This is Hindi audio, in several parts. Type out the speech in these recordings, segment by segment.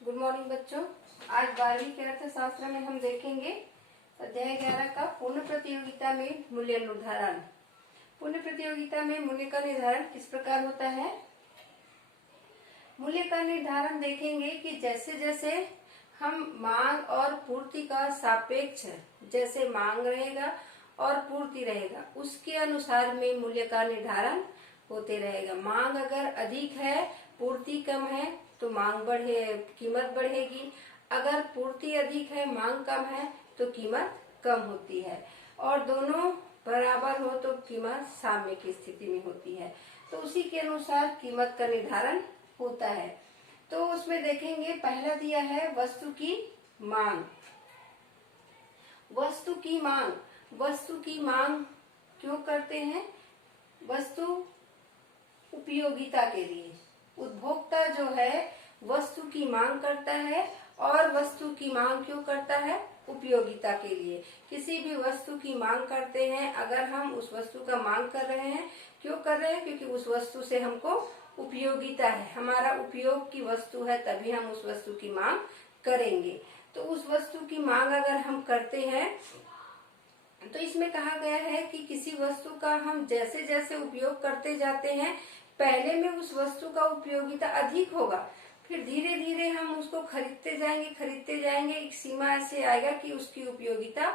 गुड मॉर्निंग बच्चों। आज 12वीं के अर्थशास्त्र में हम देखेंगे अध्याय 11 का पुनः प्रतियोगिता में मूल्य निर्धारण। पुनः प्रतियोगिता में मूल्य का निर्धारण किस प्रकार होता है। मूल्य का निर्धारण देखेंगे कि जैसे जैसे हम मांग और पूर्ति का सापेक्ष, जैसे मांग रहेगा और पूर्ति रहेगा उसके अनुसार में मूल्य का निर्धारण होते रहेगा। मांग अगर अधिक है, पूर्ति कम है तो कीमत बढ़ेगी। अगर पूर्ति अधिक है, मांग कम है तो कीमत कम होती है। और दोनों बराबर हो तो कीमत साम्य की स्थिति में होती है। तो उसी के अनुसार कीमत का निर्धारण होता है। तो उसमें देखेंगे, पहला दिया है वस्तु की मांग। वस्तु की मांग, वस्तु की मांग क्यों करते हैं? वस्तु उपयोगिता के लिए। उपभोक्ता जो है वस्तु की मांग करता है। और वस्तु की मांग क्यों करता है? उपयोगिता के लिए। किसी भी वस्तु की मांग करते हैं, अगर हम उस वस्तु का मांग कर रहे हैं, क्यों कर रहे हैं? क्योंकि उस वस्तु से हमको उपयोगिता है, हमारा उपयोग की वस्तु है, तभी हम उस वस्तु की मांग करेंगे। तो उस वस्तु की मांग अगर हम करते हैं तो इसमें कहा गया है कि किसी वस्तु का हम जैसे जैसे उपयोग करते जाते हैं, पहले में उस वस्तु का उपयोगिता अधिक होगा, फिर धीरे धीरे हम उसको खरीदते जाएंगे, एक सीमा ऐसे आएगा कि उसकी उपयोगिता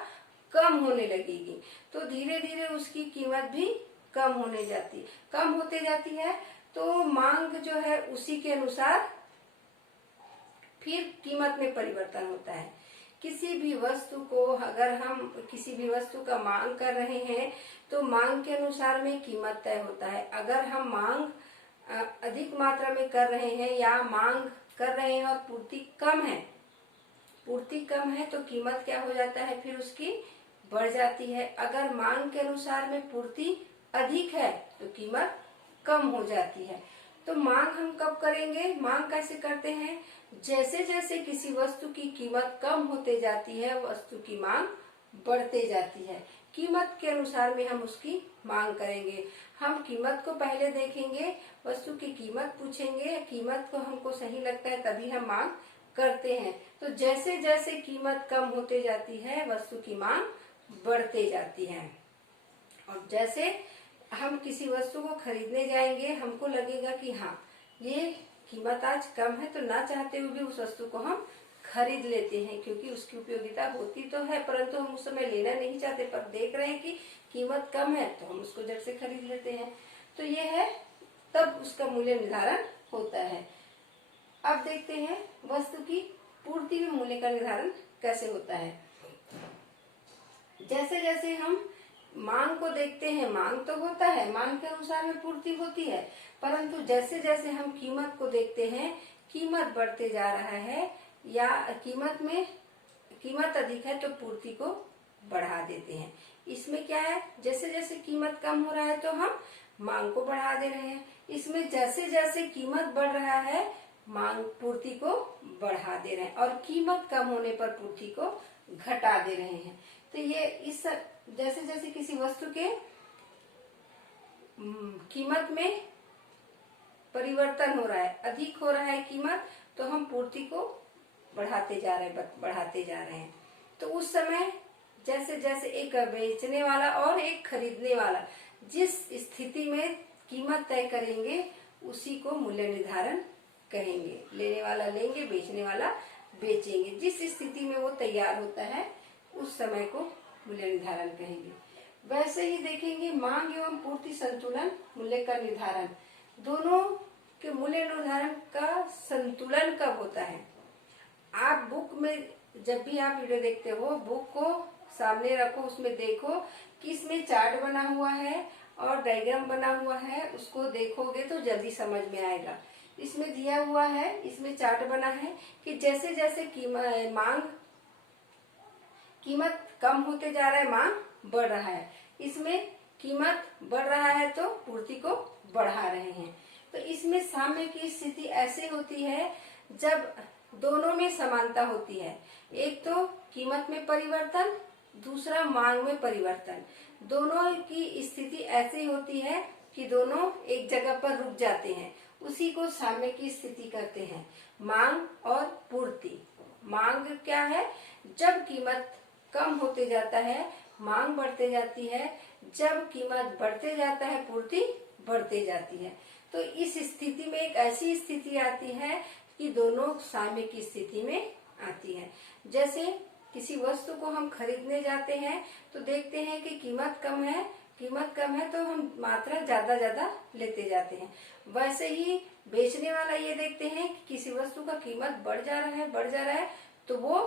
कम होने लगेगी। तो धीरे धीरे उसकी कीमत भी कम होते जाती है। तो मांग जो है उसी के अनुसार फिर कीमत में परिवर्तन होता है। किसी भी वस्तु को अगर हम किसी भी वस्तु का मांग कर रहे हैं तो मांग के अनुसार में कीमत तय होता है। अगर हम मांग अधिक मात्रा में कर रहे हैं या मांग कर रहे हैं और पूर्ति कम है तो कीमत क्या हो जाता है? फिर उसकी बढ़ जाती है। अगर मांग के अनुसार में पूर्ति अधिक है तो कीमत कम हो जाती है। तो मांग हम कब करेंगे? मांग कैसे करते हैं? जैसे जैसे किसी वस्तु की कीमत कम होते जाती है, वस्तु की मांग बढ़ते जाती है। कीमत के अनुसार में हम उसकी मांग करेंगे। हम कीमत को पहले देखेंगे, वस्तु की कीमत पूछेंगे, कीमत को हमको सही लगता है तभी हम मांग करते हैं। तो जैसे जैसे कीमत कम होते जाती है, वस्तु की मांग बढ़ते जाती है। और जैसे हम किसी वस्तु को खरीदने जाएंगे, हमको लगेगा कि हाँ ये कीमत आज कम है, तो ना चाहते हुए भी उस वस्तु को हम खरीद लेते हैं, क्योंकि उसकी उपयोगिता होती तो है परंतु हम उस समय लेना नहीं चाहते, पर देख रहे हैं कि कीमत कम है तो हम उसको जड़ से खरीद लेते हैं। तो ये है, तब उसका मूल्य निर्धारण होता है। अब देखते हैं वस्तु की पूर्ति में मूल्य का निर्धारण कैसे होता है। जैसे जैसे हम मांग को देखते हैं, मांग तो होता है, मांग के अनुसार में पूर्ति होती है, परंतु जैसे जैसे हम कीमत को देखते हैं, कीमत बढ़ते जा रहा है या कीमत अधिक है तो पूर्ति को बढ़ा देते हैं। इसमें क्या है? जैसे जैसे कीमत कम हो रहा है तो हम मांग को बढ़ा दे रहे हैं। इसमें जैसे जैसे कीमत बढ़ रहा है, मांग पूर्ति को बढ़ा दे रहे हैं, और कीमत कम होने पर पूर्ति को घटा दे रहे हैं। तो ये इस जैसे जैसे किसी वस्तु के कीमत में परिवर्तन हो रहा है, अधिक हो रहा है कीमत, तो हम पूर्ति को बढ़ाते जा रहे हैं। तो उस समय जैसे जैसे एक बेचने वाला और एक खरीदने वाला जिस स्थिति में कीमत तय करेंगे उसी को मूल्य निर्धारण कहेंगे। लेने वाला लेंगे, बेचने वाला बेचेंगे। जिस स्थिति में वो तैयार होता है उस समय को मूल्य निर्धारण कहेंगे। वैसे ही देखेंगे मांग एवं पूर्ति संतुलन मूल्य का निर्धारण। दोनों के मूल्य निर्धारण का संतुलन कब होता है? आप बुक में जब भी आप वीडियो देखते हो, बुक को सामने रखो, उसमें देखो कि इसमें चार्ट बना हुआ है और डायग्राम बना हुआ है, उसको देखोगे तो जल्दी समझ में आएगा। इसमें दिया हुआ है, इसमें चार्ट बना है कि जैसे जैसे कीमत कम होते जा रहा है, मांग बढ़ रहा है। इसमें कीमत बढ़ रहा है तो पूर्ति को बढ़ा रहे हैं। तो इसमें साम्य की स्थिति ऐसे होती है जब दोनों में समानता होती है। एक तो कीमत में परिवर्तन, दूसरा मांग में परिवर्तन। दोनों की स्थिति ऐसी होती है कि दोनों एक जगह पर रुक जाते हैं। उसी को साम्य की स्थिति कहते हैं। मांग और पूर्ति। मांग क्या है? जब कीमत कम होते जाता है मांग बढ़ते जाती है, जब कीमत बढ़ते जाता है पूर्ति बढ़ते जाती है। तो इस स्थिति में एक ऐसी स्थिति आती है कि दोनों साम्य की स्थिति में आती है। जैसे किसी वस्तु को हम खरीदने जाते हैं तो देखते हैं कि कीमत कम है तो हम मात्रा ज्यादा लेते जाते हैं। वैसे ही बेचने वाला ये देखते हैं कि किसी वस्तु का कीमत बढ़ जा रहा है तो वो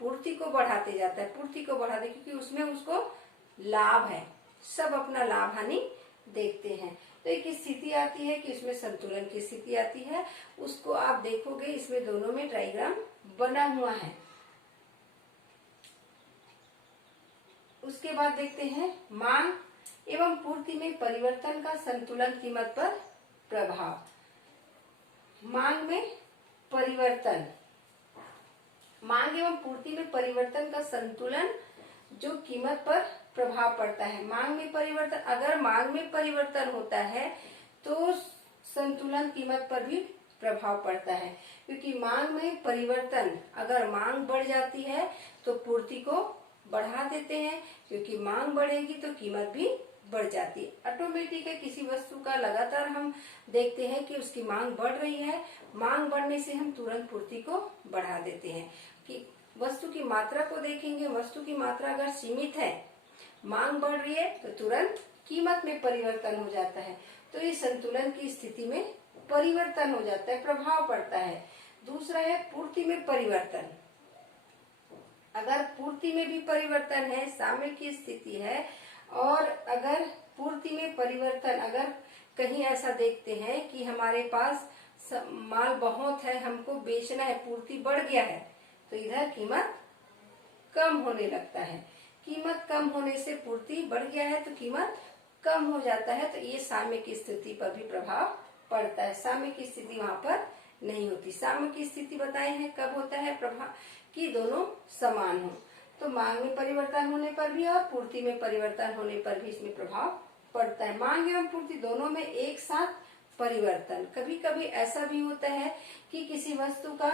पूर्ति को बढ़ाते जाता है, क्योंकि उसमें उसको लाभ है। सब अपना लाभ हानि देखते हैं। तो एक स्थिति आती है कि इसमें संतुलन की स्थिति आती है। उसको आप देखोगे इसमें दोनों में ट्राइग्राम बना हुआ है। उसके बाद देखते हैं मांग एवं पूर्ति में परिवर्तन का संतुलन कीमत पर प्रभाव। मांग एवं पूर्ति में परिवर्तन का संतुलन जो कीमत पर प्रभाव पड़ता है। अगर मांग में परिवर्तन होता है तो संतुलन कीमत पर भी प्रभाव पड़ता है, क्योंकि मांग में परिवर्तन, अगर मांग बढ़ जाती है तो पूर्ति को बढ़ा देते हैं, क्योंकि मांग बढ़ेगी तो कीमत भी बढ़ जाती है। ऑटोमेटिक है, किसी वस्तु का लगातार हम देखते हैं कि उसकी मांग बढ़ रही है, मांग बढ़ने से हम तुरंत पूर्ति को बढ़ा देते हैं। कि वस्तु की मात्रा को देखेंगे, वस्तु की मात्रा अगर सीमित है, मांग बढ़ रही है तो तुरंत कीमत में परिवर्तन हो जाता है। तो इस संतुलन की स्थिति में परिवर्तन हो जाता है, प्रभाव पड़ता है। दूसरा है पूर्ति में परिवर्तन। अगर पूर्ति में भी परिवर्तन है, साम्य की स्थिति है, और अगर पूर्ति में परिवर्तन, अगर कहीं ऐसा देखते हैं कि हमारे पास माल बहुत है, हमको बेचना है, पूर्ति बढ़ गया है, तो इधर कीमत कम होने लगता है। कीमत कम होने से पूर्ति बढ़ गया है तो कीमत कम हो जाता है। तो ये साम्य की स्थिति पर भी प्रभाव पड़ता है। साम्य की स्थिति वहां पर नहीं होती। साम्य की स्थिति बताए हैं कब होता है प्रभाव, कि दोनों समान हो। तो मांग में परिवर्तन होने पर भी और पूर्ति में परिवर्तन होने पर भी इसमें प्रभाव पड़ता है। मांग एवं पूर्ति दोनों में एक साथ परिवर्तन। कभी कभी ऐसा भी होता है कि किसी वस्तु का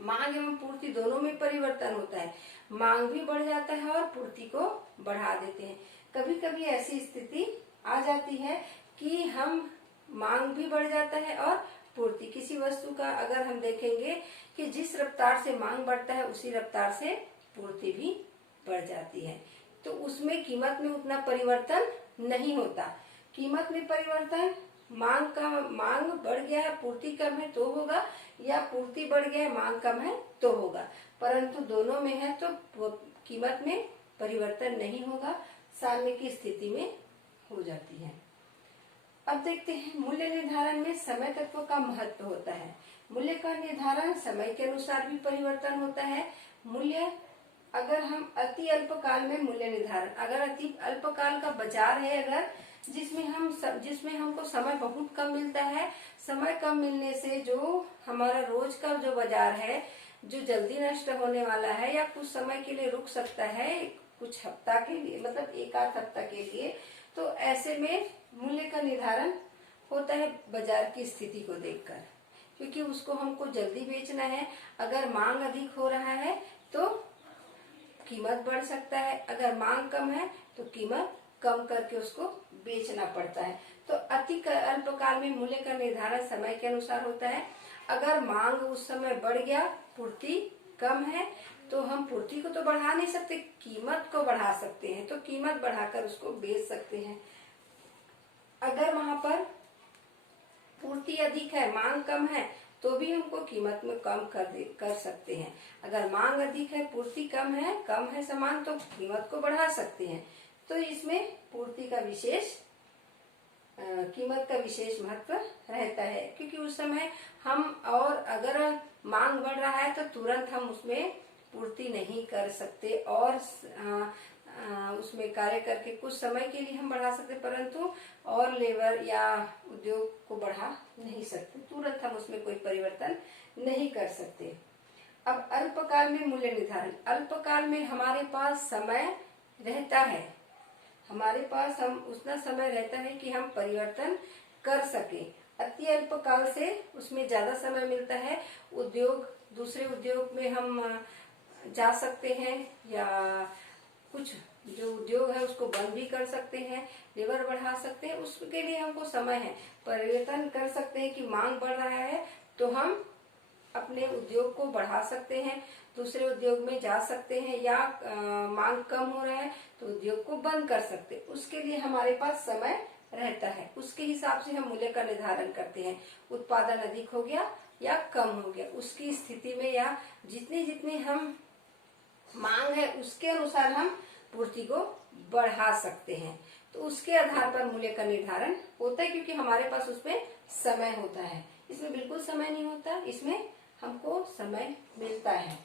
मांग एवं पूर्ति दोनों में परिवर्तन होता है, मांग भी बढ़ जाता है और पूर्ति को बढ़ा देते हैं। कभी कभी ऐसी स्थिति आ जाती है कि हम मांग भी बढ़ जाता है और पूर्ति, किसी वस्तु का अगर हम देखेंगे कि जिस रफ्तार से मांग बढ़ता है उसी रफ्तार से पूर्ति भी बढ़ जाती है, तो उसमें कीमत में उतना परिवर्तन नहीं होता। कीमत में परिवर्तन मांग बढ़ गया है, पूर्ति कम है तो होगा, या पूर्ति बढ़ गया है, मांग कम है तो होगा। परंतु दोनों में है तो कीमत में परिवर्तन नहीं होगा, साम्य की स्थिति में हो जाती है। अब देखते हैं मूल्य निर्धारण में समय तत्व का महत्व होता है। मूल्य का निर्धारण समय के अनुसार भी परिवर्तन होता है। मूल्य, अगर हम अति अल्पकाल में मूल्य निर्धारण, अगर अति अल्पकाल का बाजार है, अगर जिसमें हमको समय बहुत कम मिलता है, समय कम मिलने से जो हमारा रोज का जो बाजार है, जो जल्दी नष्ट होने वाला है या कुछ समय के लिए रुक सकता है, कुछ हफ्ता के लिए, मतलब एक आध हफ्ता के लिए, तो ऐसे में मूल्य का निर्धारण होता है बाजार की स्थिति को देखकर, क्योंकि उसको हमको जल्दी बेचना है। अगर मांग अधिक हो रहा है तो कीमत बढ़ सकता है, अगर मांग कम है तो कीमत कम करके उसको बेचना पड़ता है। तो अति अल्पकाल में मूल्य का निर्धारण समय के अनुसार होता है। अगर मांग उस समय बढ़ गया, पूर्ति कम है, तो हम पूर्ति को तो बढ़ा नहीं सकते, कीमत को बढ़ा सकते हैं, तो कीमत बढ़ाकर उसको बेच सकते हैं। अगर वहां पर पूर्ति अधिक है, मांग कम है, तो भी हमको कीमत में कम कर सकते हैं। अगर मांग अधिक है, पूर्ति कम है सामान, तो कीमत को बढ़ा सकते हैं। तो इसमें पूर्ति का कीमत का विशेष महत्व रहता है, क्योंकि उस समय हम, और अगर मांग बढ़ रहा है तो तुरंत हम उसमें पूर्ति नहीं कर सकते और उसमें कार्य करके कुछ समय के लिए हम बढ़ा सकते, परंतु और लेबर या उद्योग को बढ़ा नहीं सकते, तुरंत हम उसमें कोई परिवर्तन नहीं कर सकते। अब अल्पकाल में मूल्य निर्धारण। अल्पकाल में हमारे पास समय रहता है, हमारे पास हम उतना समय रहता है कि हम परिवर्तन कर सके, अति अल्प काल से उसमें ज्यादा समय मिलता है। दूसरे उद्योग में हम जा सकते हैं या कुछ जो उद्योग है उसको बंद भी कर सकते हैं, लेबर बढ़ा सकते हैं, उसके लिए हमको समय है। परिवर्तन कर सकते हैं कि मांग बढ़ रहा है तो हम अपने उद्योग को बढ़ा सकते हैं, दूसरे उद्योग में जा सकते हैं, या मांग कम हो रहा है तो उद्योग को बंद कर सकते हैं। उसके लिए हमारे पास समय रहता है, उसके हिसाब से हम मूल्य का निर्धारण करते हैं। उत्पादन अधिक हो गया या कम हो गया, उसकी स्थिति में या जितनी जितनी हम मांग है उसके अनुसार हम पूर्ति को बढ़ा सकते हैं। तो उसके आधार पर मूल्य का निर्धारण होता है, क्योंकि हमारे पास उसमें समय होता है। इसमें बिल्कुल समय नहीं होता, इसमें हमको समय मिलता है।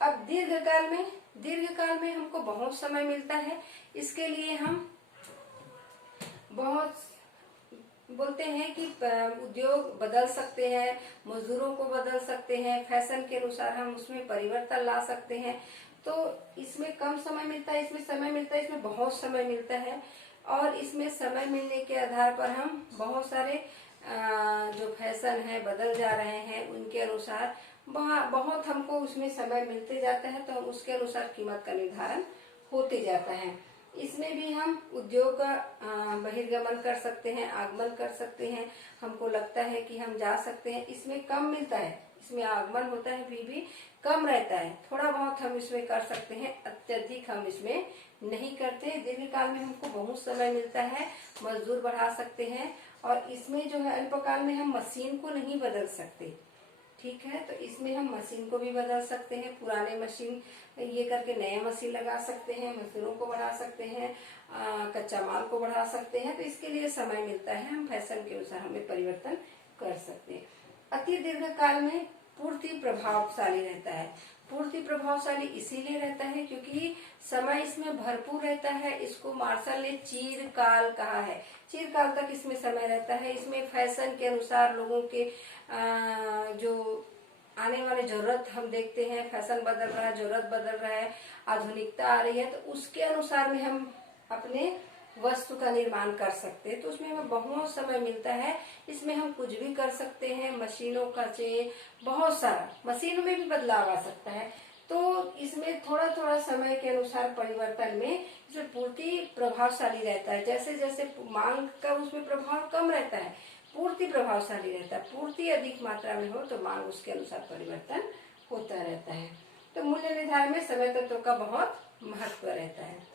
अब दीर्घकाल में हमको बहुत समय मिलता है। इसके लिए हम बहुत बोलते हैं कि उद्योग बदल सकते हैं, मजदूरों को बदल सकते हैं, फैशन के अनुसार हम उसमें परिवर्तन ला सकते हैं। तो इसमें कम समय मिलता है, इसमें समय मिलता है, इसमें बहुत समय मिलता है। और इसमें समय मिलने के आधार पर हम बहुत सारे जो फैशन है बदल जा रहे हैं, उनके अनुसार बहुत हमको उसमें समय मिलते जाता है, तो हम उसके अनुसार कीमत का निर्धारण होते जाता है। इसमें भी हम उद्योग का बहिर्गमन कर सकते हैं, आगमन कर सकते हैं। हमको लगता है कि हम जा सकते हैं, इसमें कम मिलता है, इसमें आगमन होता है फिर भी कम रहता है। थोड़ा बहुत हम इसमें कर सकते हैं, अत्यधिक हम इसमें नहीं करते। दीर्घकाल में हमको बहुत समय मिलता है, मजदूर बढ़ा सकते हैं। और इसमें जो है अल्पकाल में हम मशीन को नहीं बदल सकते, ठीक है। तो इसमें हम मशीन को भी बदल सकते हैं, पुराने मशीन ये करके नए मशीन लगा सकते हैं, मजदूरों को बढ़ा सकते हैं, कच्चा माल को बढ़ा सकते हैं। तो इसके लिए समय मिलता है, हम फैशन के अनुसार हमें परिवर्तन कर सकते हैं। अति दीर्घकाल में पूर्ति प्रभावशाली रहता है। पूर्ति प्रभावशाली इसीलिए रहता है क्योंकि समय इसमें भरपूर रहता है। इसको मार्शल ने चिरकाल कहा है, चिरकाल तक इसमें समय रहता है। इसमें फैशन के अनुसार लोगों के जो आने वाले जरूरत हम देखते हैं, फैशन बदल रहा है, जरूरत बदल रहा है, आधुनिकता आ रही है, तो उसके अनुसार में हम अपने वस्तु का निर्माण कर सकते हैं। तो उसमें हमें बहुत समय मिलता है, इसमें हम कुछ भी कर सकते हैं। मशीनों का बहुत सारा मशीनों में भी बदलाव आ सकता है। तो इसमें थोड़ा थोड़ा समय के अनुसार परिवर्तन में इसमें पूर्ति प्रभावशाली रहता है। जैसे जैसे मांग का उसमें प्रभाव कम रहता है, पूर्ति प्रभावशाली रहता है। पूर्ति अधिक मात्रा में हो तो मांग उसके अनुसार परिवर्तन होता रहता है। तो मूल्य निर्धारण में समय तत्व का बहुत महत्व रहता है।